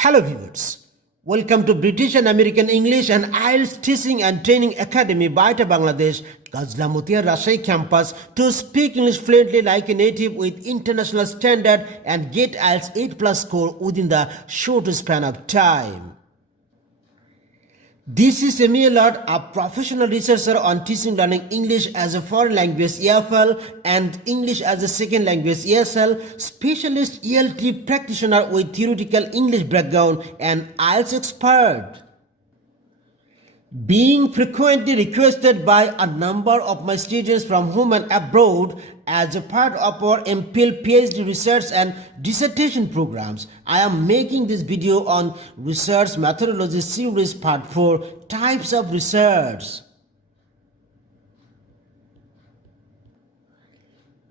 Hello viewers, welcome to British and American English and IELTS Teaching and Training Academy BAETTA Bangladesh, Gajlamutia Rajshahi campus to speak English fluently like a native with international standard and get IELTS 8+ score within the short span of time. This is MPhil, a professional researcher on teaching learning English as a foreign language TEFL and English as a second language ESL, specialist ELT practitioner with theoretical English background and IELTS expert. Being frequently requested by a number of my students from home and abroad as a part of our MPhil PhD research and dissertation programs, I am making this video on Research Methodology Series Part 4, Types of Research.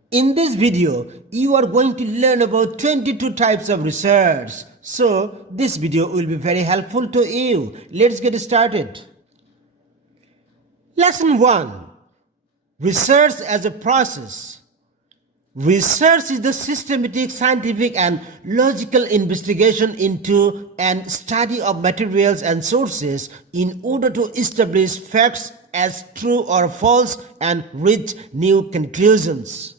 In this video, you are going to learn about 22 types of research. So, this video will be very helpful to you. Let's get started. Lesson 1. Research as a process. Research is the systematic, scientific and logical investigation into and study of materials and sources in order to establish facts as true or false and reach new conclusions.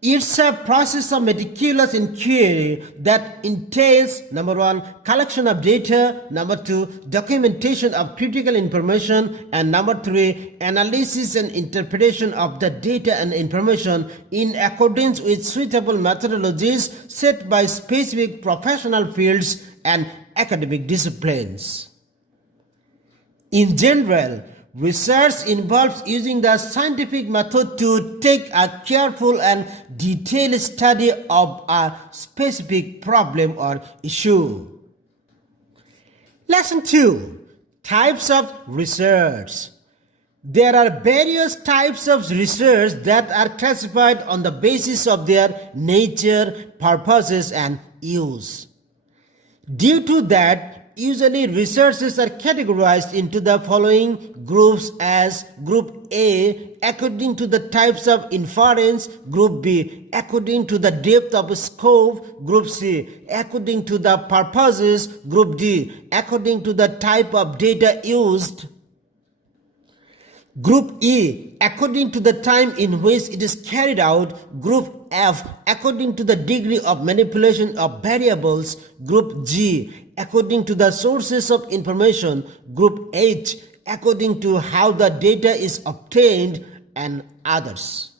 It's a process of meticulous inquiry that entails, number 1, collection of data, number 2, documentation of critical information, and number 3, analysis and interpretation of the data and information in accordance with suitable methodologies set by specific professional fields and academic disciplines. In general, research involves using the scientific method to take a careful and detailed study of a specific problem or issue. Lesson 2. Types of research. There are various types of research that are classified on the basis of their nature, purposes, and use. Due to that, usually researches are categorized into the following groups as Group A according to the types of inference, Group B according to the depth of scope, Group C according to the purposes, Group D according to the type of data used, Group E according to the time in which it is carried out, Group F according to the degree of manipulation of variables, Group G according to the sources of information, Group H according to how the data is obtained, and others.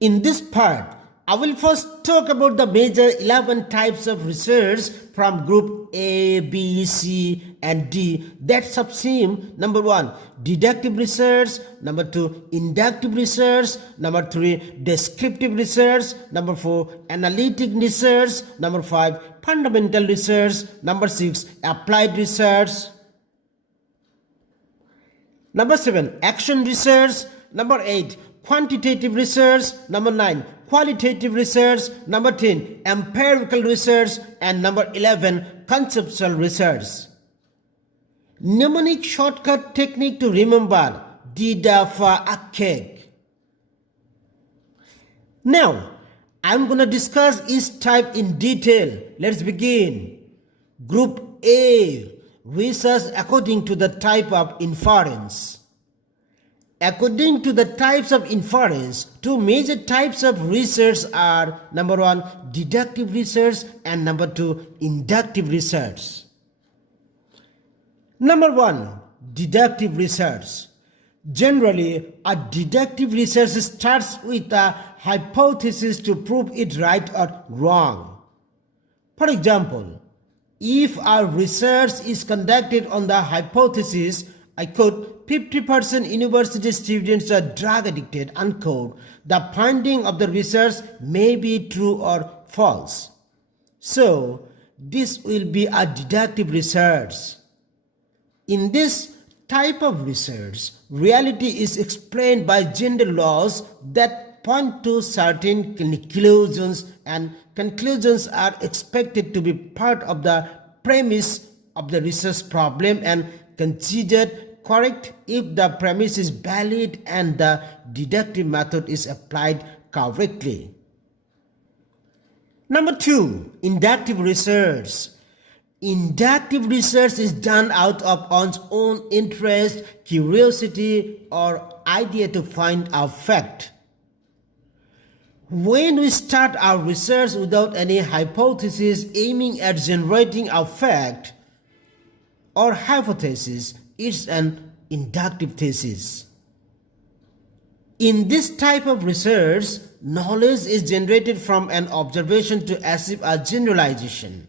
In this part, I will first talk about the major 11 types of research from Group A, B, C, and D that subsume, number 1, deductive research, number 2, inductive research, number 3, descriptive research, number 4, analytic research, number 5, fundamental research, number 6, applied research, number 7, action research, number 8, quantitative research, number 9, qualitative research, number 10, empirical research, and number 11, conceptual research. Mnemonic shortcut technique to remember, DIDA. Now, I'm going to discuss each type in detail. Let's begin. Group A, research according to the type of inference. According to the types of inference, two major types of research are, number 1, deductive research, and number 2, inductive research. Number 1, deductive research. Generally, a deductive research starts with a hypothesis to prove it right or wrong. For example, if our research is conducted on the hypothesis, I quote, 50% university students are drug addicted, unquote, the finding of the research may be true or false. So, this will be a deductive research. In this type of research, reality is explained by general laws that point to certain conclusions, and conclusions are expected to be part of the premise of the research problem and considered correct if the premise is valid and the deductive method is applied correctly. Number 2, inductive research. Inductive research is done out of one's own interest, curiosity, or idea to find a fact. When we start our research without any hypothesis aiming at generating a fact or hypothesis, it's an inductive thesis. In this type of research, knowledge is generated from an observation to achieve a generalization.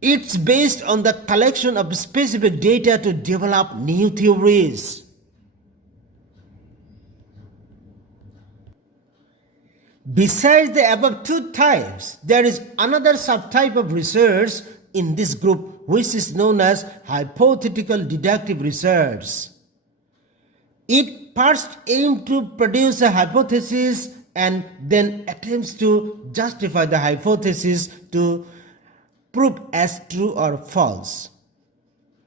It's based on the collection of specific data to develop new theories. Besides the above two types, there is another subtype of research in this group which is known as hypothetical deductive research. It first aims to produce a hypothesis and then attempts to justify the hypothesis to prove as true or false.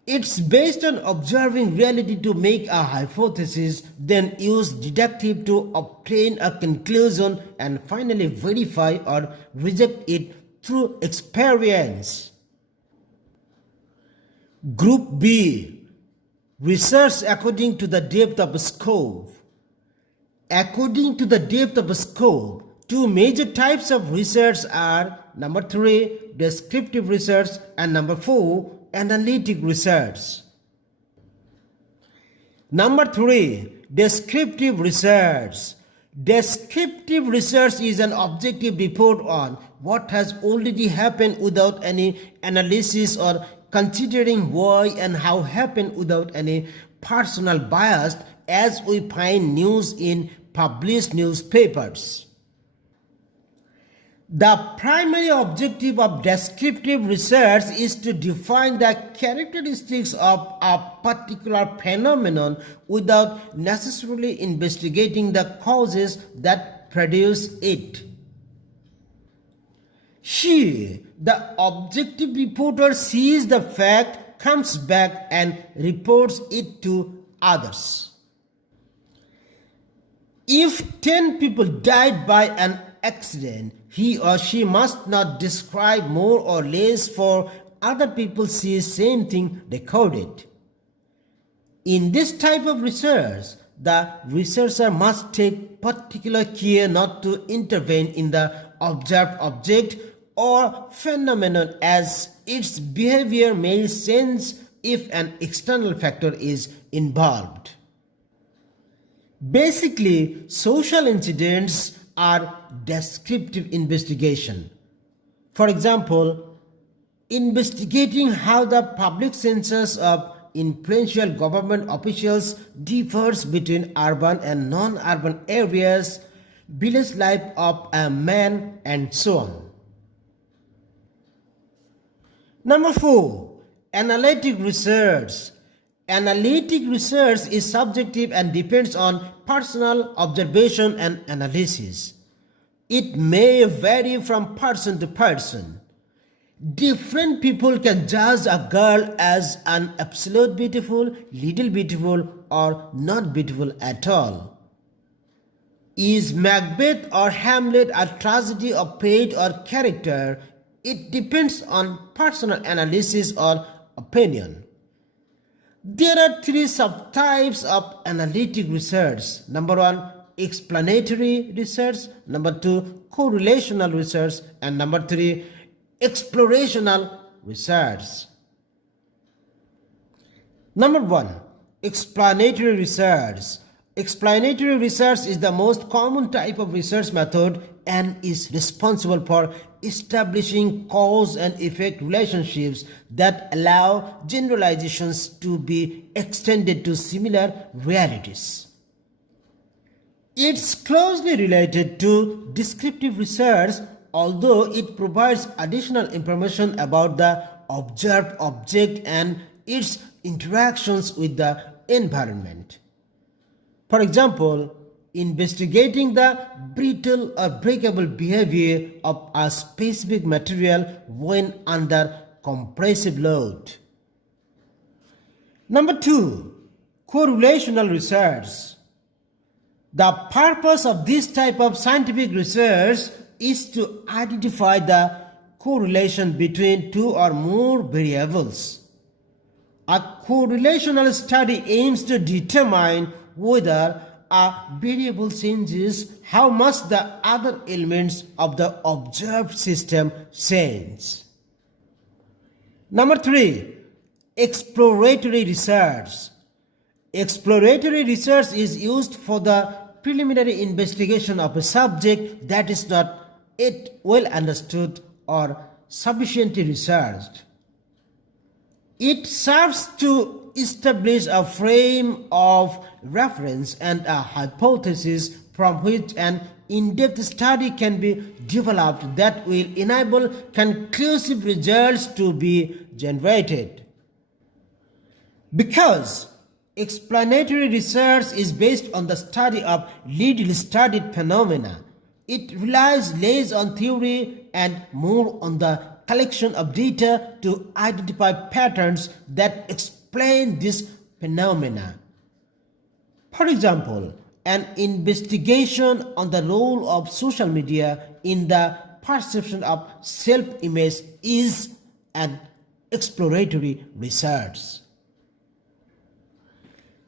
It's based on observing reality to make a hypothesis, then use deductive to obtain a conclusion and finally verify or reject it through experience. Group B, research according to the depth of scope. According to the depth of scope, two major types of research are number 3, descriptive research, and number 4, analytic research. Number 3, descriptive research. Descriptive research is an objective report on what has already happened without any analysis or considering why and how happened without any personal bias, as we find news in published newspapers. The primary objective of descriptive research is to define the characteristics of a particular phenomenon without necessarily investigating the causes that produce it. Here, the objective reporter sees the fact, comes back and reports it to others. If 10 people died by an accident, he or she must not describe more or less for other people see the same thing recorded. In this type of research, the researcher must take particular care not to intervene in the observed object or phenomenon, as its behavior may change if an external factor is involved. Basically, social incidents are descriptive investigation. For example, investigating how the public census of influential government officials differs between urban and non-urban areas, village life of a man, and so on. Number 4, analytic research. Analytic research is subjective and depends on personal observation and analysis. It may vary from person to person. Different people can judge a girl as an absolute beautiful, little beautiful, or not beautiful at all. Is Macbeth or Hamlet a tragedy of fate or character? It depends on personal analysis or opinion. There are 3 subtypes of analytic research. Number 1, explanatory research. Number 2, correlational research. And number 3, explorational research. Number 1, explanatory research. Explanatory research is the most common type of research method and is responsible for establishing cause and effect relationships that allow generalizations to be extended to similar realities. It's closely related to descriptive research, although it provides additional information about the observed object and its interactions with the environment. For example, investigating the brittle or breakable behavior of a specific material when under compressive load. Number 2, correlational research. The purpose of this type of scientific research is to identify the correlation between two or more variables. A correlational study aims to determine whether a variable changes how much the other elements of the observed system change. Number 3, exploratory research. Exploratory research is used for the preliminary investigation of a subject that is not yet well understood or sufficiently researched. It serves to establish a frame of reference and a hypothesis from which an in-depth study can be developed that will enable conclusive results to be generated. Because explanatory research is based on the study of little studied phenomena, it relies less on theory and more on the collection of data to identify patterns that explain these phenomena. For example, an investigation on the role of social media in the perception of self-image is an exploratory research.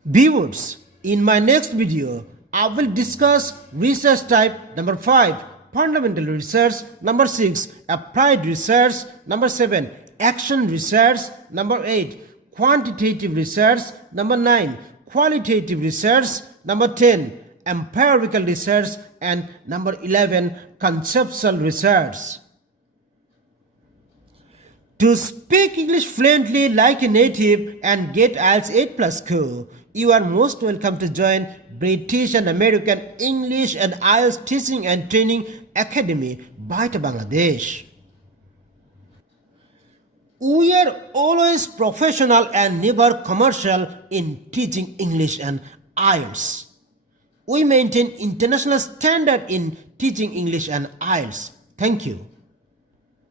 Viewers, in my next video, I will discuss research type number 5, fundamental research, number 6, applied research, number 7, action research, number 8, quantitative research, number 9, qualitative research, number 10, empirical research, and number 11, conceptual research. To speak English fluently like a native and get IELTS 8+ score, you are most welcome to join British and American English and IELTS Teaching and Training Academy, BAETTA Bangladesh. We are always professional and never commercial in teaching English and IELTS. We maintain international standard in teaching English and IELTS. Thank you.